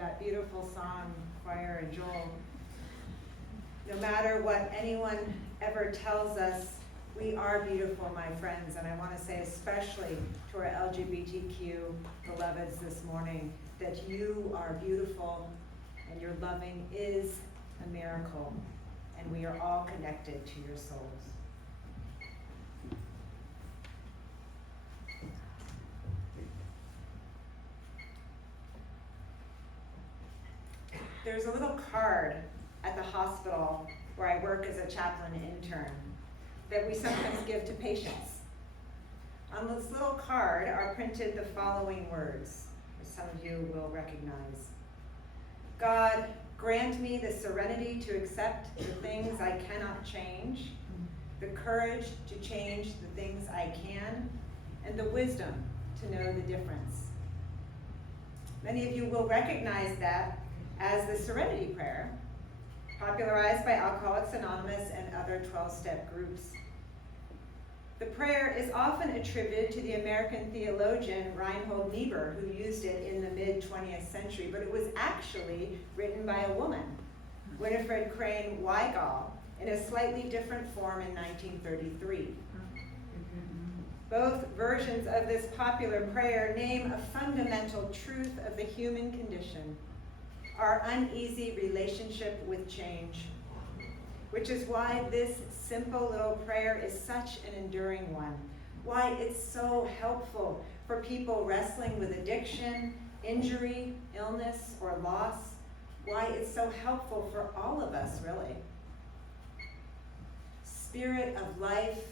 that beautiful song, Choir and Joel. No matter what anyone ever tells us, we are beautiful, my friends, and I want to say especially to our LGBTQ beloveds this morning that you are beautiful and your loving is a miracle, and we are all connected to your souls. There's a little card at the hospital where I work as a chaplain intern that we sometimes give to patients. On this little card are printed the following words, which some of you will recognize. God, grant me the serenity to accept the things I cannot change, the courage to change the things I can, and the wisdom to know the difference. Many of you will recognize that as the Serenity Prayer, popularized by Alcoholics Anonymous and other 12-step groups. The prayer is often attributed to the American theologian Reinhold Niebuhr, who used it in the mid-20th century, but it was actually written by a woman, Winifred Crane Weigall, in a slightly different form in 1933. Both versions of this popular prayer name a fundamental truth of the human condition, our uneasy relationship with change, which is why this simple little prayer is such an enduring one, why it's so helpful for people wrestling with addiction, injury, illness, or loss, why it's so helpful for all of us, really. Spirit of life,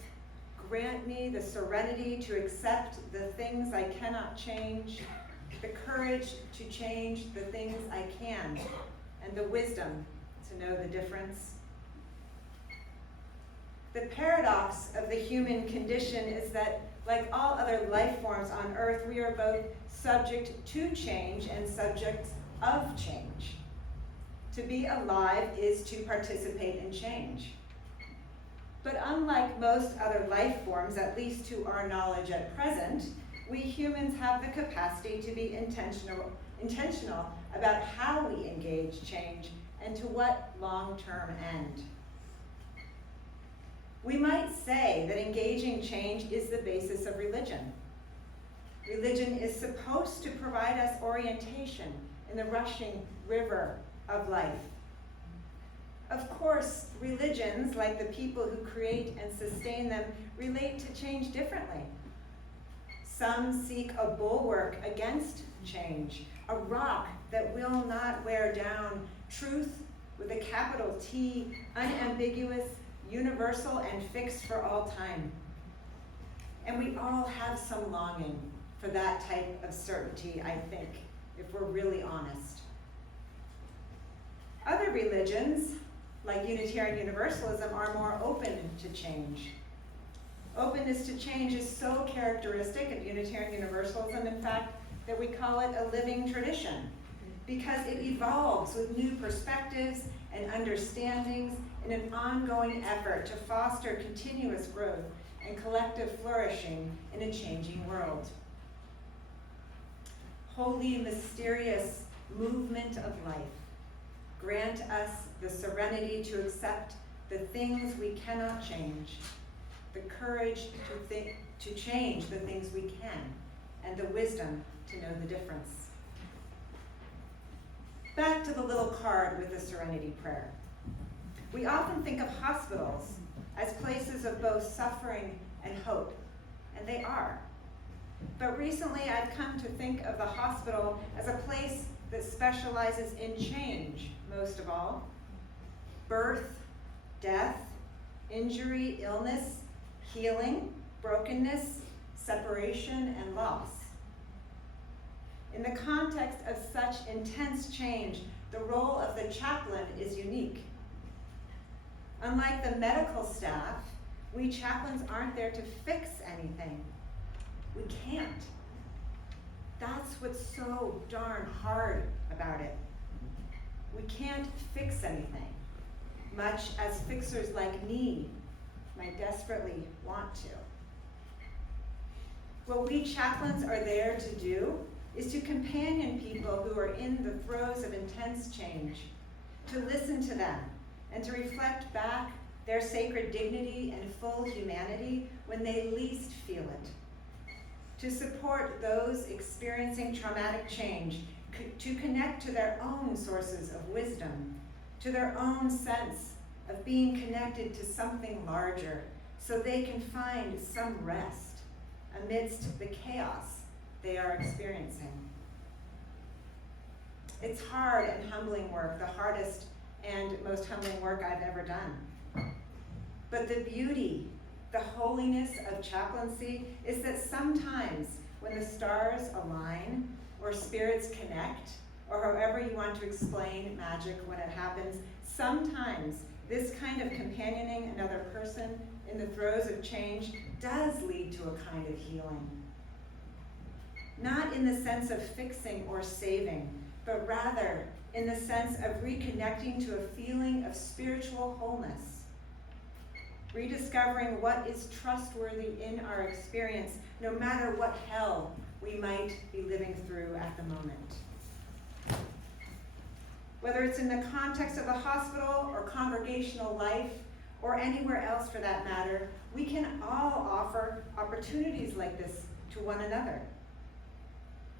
grant me the serenity to accept the things I cannot change, the courage to change the things I can, and the wisdom to know the difference. The paradox of the human condition is that, like all other life forms on earth, we are both subject to change and subjects of change. To be alive is to participate in change. But unlike most other life forms, at least to our knowledge at present, we humans have the capacity to be intentional about how we engage change and to what long-term end. We might say that engaging change is the basis of religion. Religion is supposed to provide us orientation in the rushing river of life. Of course, religions, like the people who create and sustain them, relate to change differently. Some seek a bulwark against change, a rock that will not wear down, truth with a capital T, unambiguous, universal, and fixed for all time. And we all have some longing for that type of certainty, I think, if we're really honest. Other religions, like Unitarian Universalism, are more open to change. Openness to change is so characteristic of Unitarian Universalism, in fact, that we call it a living tradition, because it evolves with new perspectives and understandings in an ongoing effort to foster continuous growth and collective flourishing in a changing world. Holy, mysterious movement of life, grant us the serenity to accept the things we cannot change, the courage to change the things we can, and the wisdom to know the difference. Back to the little card with the Serenity Prayer. We often think of hospitals as places of both suffering and hope, and they are. But recently I've come to think of the hospital as a place that specializes in change, most of all. Birth, death, injury, illness, healing, brokenness, separation, and loss. In the context of such intense change, the role of the chaplain is unique. Unlike the medical staff, we chaplains aren't there to fix anything. We can't. That's what's so darn hard about it. We can't fix anything, much as fixers like me might desperately want to. What we chaplains are there to do is to companion people who are in the throes of intense change, to listen to them, and to reflect back their sacred dignity and full humanity when they least feel it. To support those experiencing traumatic change, to connect to their own sources of wisdom, to their own sense of being connected to something larger, so they can find some rest amidst the chaos they are experiencing. It's hard and humbling work, the hardest and most humbling work I've ever done. But the beauty, the holiness of chaplaincy is that sometimes when the stars align, or spirits connect, or however you want to explain magic when it happens, sometimes this kind of companioning another person in the throes of change does lead to a kind of healing. Not in the sense of fixing or saving, but rather in the sense of reconnecting to a feeling of spiritual wholeness, rediscovering what is trustworthy in our experience, no matter what hell we might be living through at the moment. Whether it's in the context of the hospital or congregational life, or anywhere else for that matter, we can all offer opportunities like this to one another.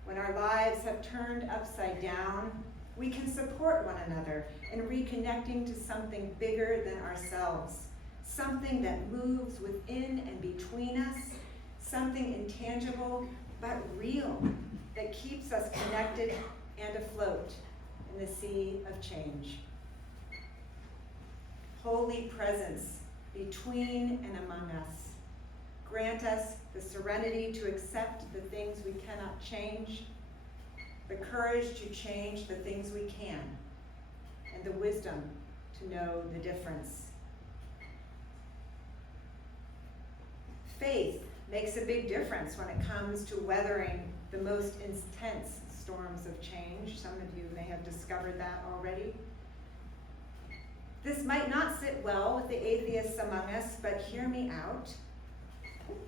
When our lives have turned upside down, we can support one another in reconnecting to something bigger than ourselves, something that moves within and between us, something intangible but real that keeps us connected and afloat in the sea of change. Holy presence between and among us. Grant us the serenity to accept the things we cannot change, the courage to change the things we can, and the wisdom to know the difference. Faith makes a big difference when it comes to weathering the most intense storms of change. Some of you may have discovered that already. This might not sit well with the atheists among us, but hear me out.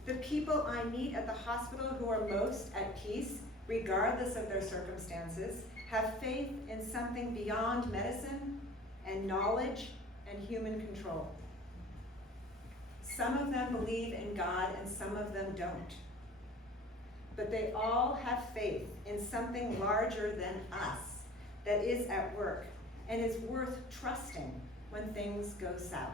The people I meet at the hospital who are most at peace, regardless of their circumstances, have faith in something beyond medicine and knowledge and human control. Some of them believe in God and some of them don't. But they all have faith in something larger than us that is at work and is worth trusting when things go south.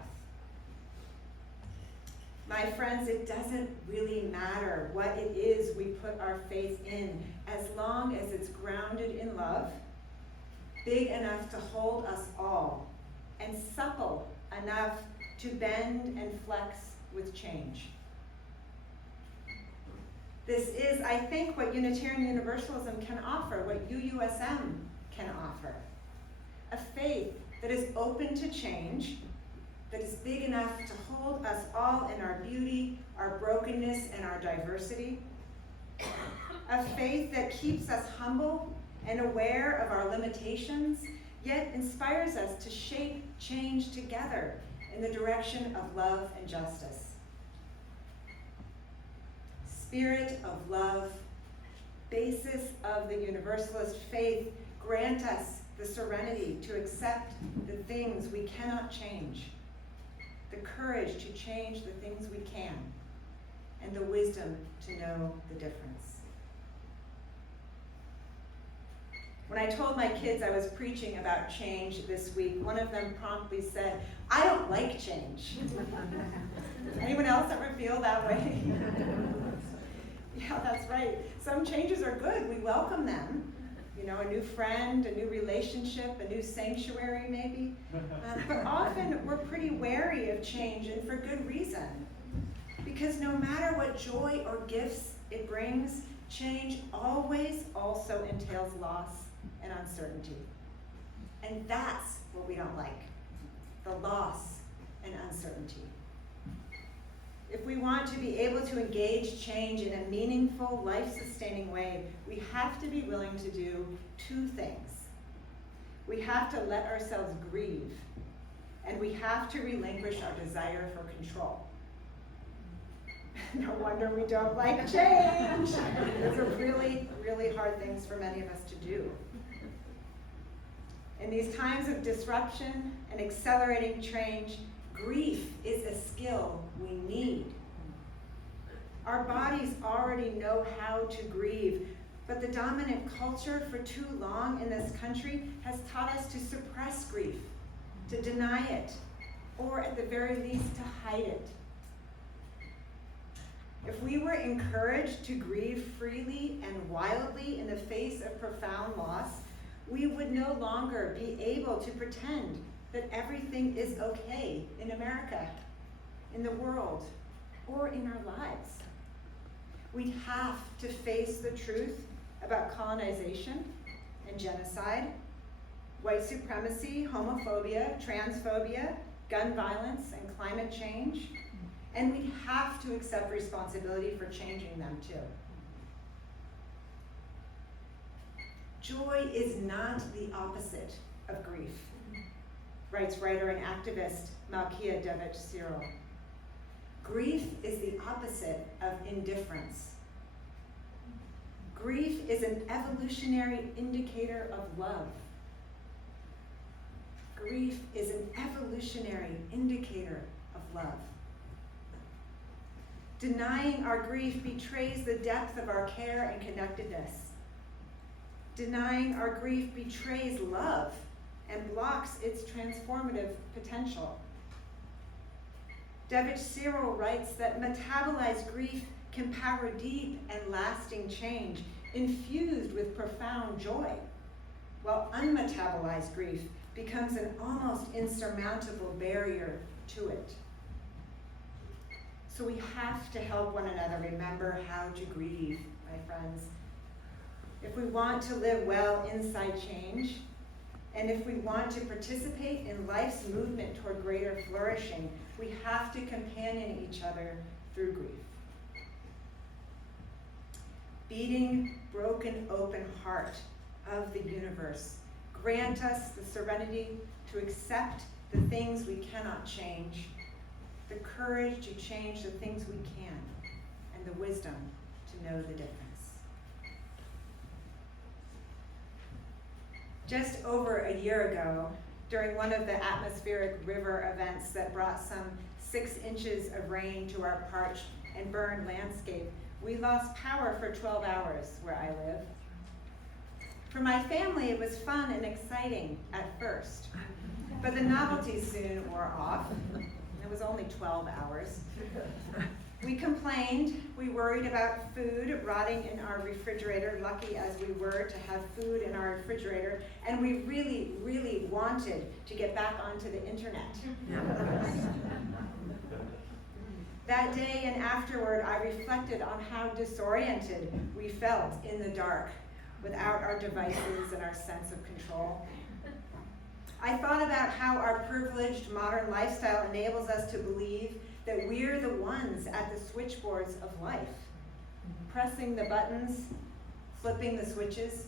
My friends, it doesn't really matter what it is we put our faith in, as long as it's grounded in love, big enough to hold us all, and supple enough to bend and flex with change. This is, I think, what Unitarian Universalism can offer, what UUSM can offer. A faith that is open to change, that is big enough to hold us all in our beauty, our brokenness, and our diversity. A faith that keeps us humble and aware of our limitations, yet inspires us to shape change together in the direction of love and justice. Spirit of love, basis of the Universalist faith, grant us the serenity to accept the things we cannot change, the courage to change the things we can, and the wisdom to know the difference. When I told my kids I was preaching about change this week, one of them promptly said, "I don't like change." Anyone else ever feel that way? Yeah, that's right. Some changes are good. We welcome them. You know, a new friend, a new relationship, a new sanctuary maybe. But often we're pretty wary of change, and for good reason. Because no matter what joy or gifts it brings, change always also entails loss and uncertainty. And that's what we don't like, the loss and uncertainty. If we want to be able to engage change in a meaningful, life-sustaining way, we have to be willing to do two things. We have to let ourselves grieve, and we have to relinquish our desire for control. No wonder we don't like change. Those are really, really hard things for many of us to do. In these times of disruption and accelerating change, grief is a skill we need. Our bodies already know how to grieve, but the dominant culture for too long in this country has taught us to suppress grief, to deny it, or at the very least to hide it. If we were encouraged to grieve freely and wildly in the face of profound loss, we would no longer be able to pretend that everything is okay in America, in the world, or in our lives. We'd have to face the truth about colonization and genocide, white supremacy, homophobia, transphobia, gun violence, and climate change. And we'd have to accept responsibility for changing them too. Joy is not the opposite of grief, writes writer and activist Malkia Devic-Cyril. Grief is the opposite of indifference. Grief is an evolutionary indicator of love. Grief is an evolutionary indicator of love. Denying our grief betrays the depth of our care and connectedness. Denying our grief betrays love and blocks its transformative potential. Devic-Cyril writes that metabolized grief can power deep and lasting change, infused with profound joy, while unmetabolized grief becomes an almost insurmountable barrier to it. So we have to help one another remember how to grieve, my friends. If we want to live well inside change, and if we want to participate in life's movement toward greater flourishing, we have to companion each other through grief. Beating, broken, open heart of the universe, grant us the serenity to accept the things we cannot change, the courage to change the things we can, and the wisdom to know the difference. Just over a year ago, during one of the atmospheric river events that brought some 6 inches of rain to our parched and burned landscape, we lost power for 12 hours where I live. For my family, it was fun and exciting at first, but the novelty soon wore off. It was only 12 hours. We complained, we worried about food rotting in our refrigerator, lucky as we were to have food in our refrigerator, and we really, really wanted to get back onto the internet. That day and afterward, I reflected on how disoriented we felt in the dark without our devices and our sense of control. I thought about how our privileged modern lifestyle enables us to believe that we're the ones at the switchboards of life, pressing the buttons, flipping the switches.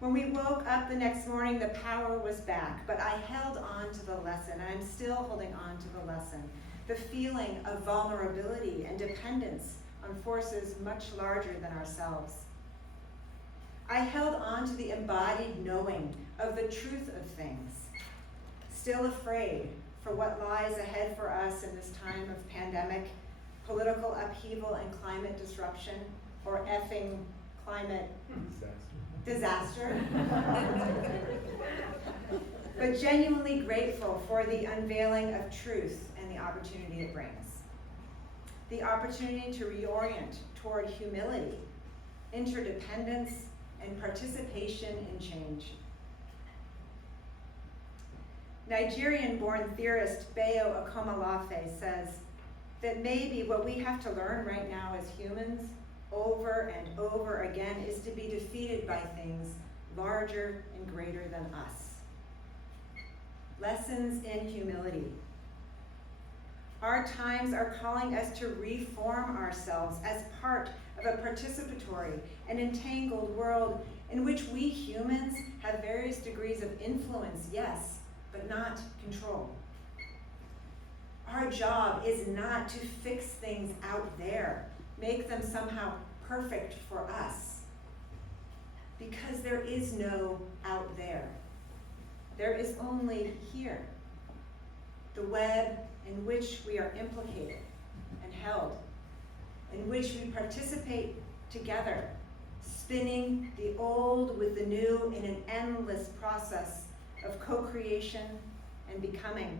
When we woke up the next morning, the power was back, but I held on to the lesson, and I'm still holding on to the lesson. The feeling of vulnerability and dependence on forces much larger than ourselves. I held on to the embodied knowing of the truth of things, still afraid for what lies ahead for us in this time of pandemic, political upheaval and climate disruption, or effing climate disaster. But genuinely grateful for the unveiling of truth and the opportunity it brings. The opportunity to reorient toward humility, interdependence, and participation in change. Nigerian-born theorist Bayo Akomolafe says that maybe what we have to learn right now as humans over and over again is to be defeated by things larger and greater than us. Lessons in humility. Our times are calling us to reform ourselves as part of a participatory and entangled world in which we humans have various degrees of influence, yes, but not control. Our job is not to fix things out there, make them somehow perfect for us. Because there is no out there. There is only here. The web in which we are implicated and held, in which we participate together, spinning the old with the new in an endless process of co-creation and becoming,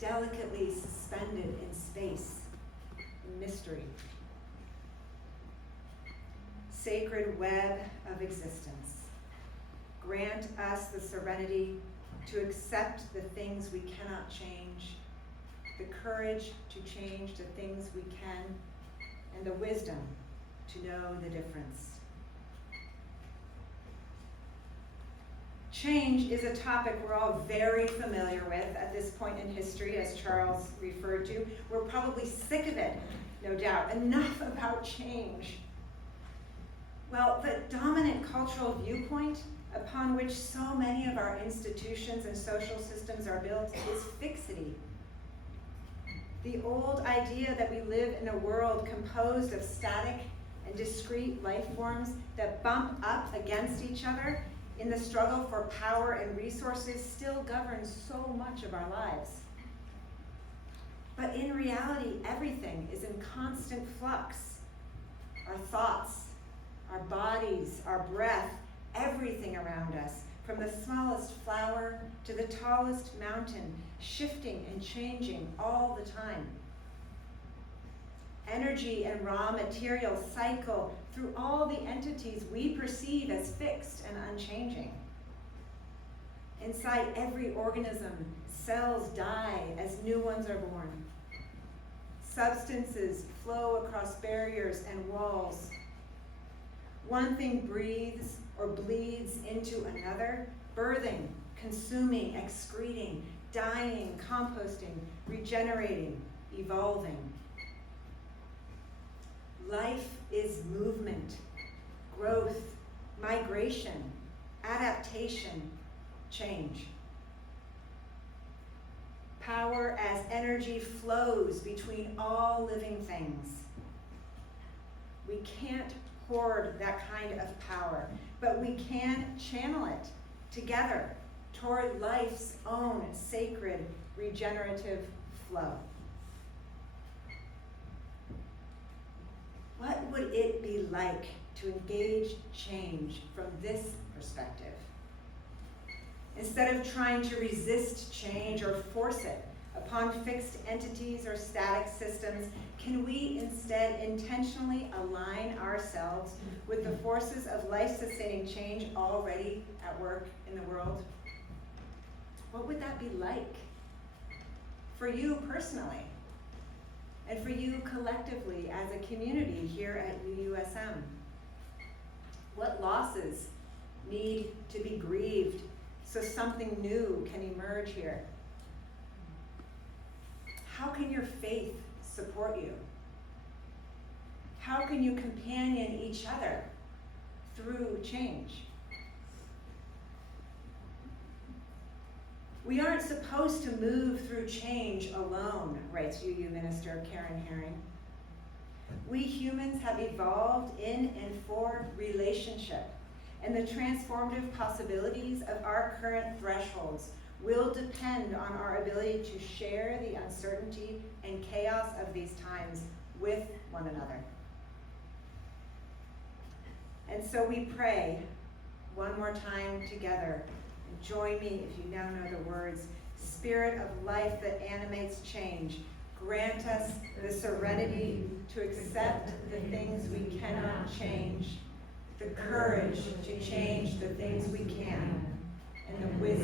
delicately suspended in space, in mystery. Sacred web of existence, grant us the serenity to accept the things we cannot change, the courage to change the things we can, and the wisdom to know the difference. Change is a topic we're all very familiar with at this point in history, as Charles referred to. We're probably sick of it, no doubt. Enough about change. Well, the dominant cultural viewpoint upon which so many of our institutions and social systems are built is fixity. The old idea that we live in a world composed of static and discrete life forms that bump up against each other in the struggle for power and resources still governs so much of our lives. But in reality, everything is in constant flux. Our thoughts, our bodies, our breath, everything around us, from the smallest flower to the tallest mountain, shifting and changing all the time. Energy and raw materials cycle through all the entities we perceive as fixed and unchanging. Inside every organism, cells die as new ones are born. Substances flow across barriers and walls. One thing breathes or bleeds into another, birthing, consuming, excreting, dying, composting, regenerating, evolving. Life is movement, growth, migration, adaptation, change. Power as energy flows between all living things. We can't hoard that kind of power, but we can channel it together toward life's own sacred regenerative flow. What would it be like to engage change from this perspective? Instead of trying to resist change or force it upon fixed entities or static systems, can we instead intentionally align ourselves with the forces of life-sustaining change already at work in the world? What would that be like for you personally, and for you collectively as a community here at UUSM? What losses need to be grieved so something new can emerge here? How can your faith support you? How can you companion each other through change? We aren't supposed to move through change alone, writes UU Minister Karen Herring. We humans have evolved in and for relationship, and the transformative possibilities of our current thresholds will depend on our ability to share the uncertainty and chaos of these times with one another. And so we pray one more time together. And join me if you now know the words. Spirit of life that animates change, grant us the serenity to accept the things we cannot change, the courage to change the things we can, and the wisdom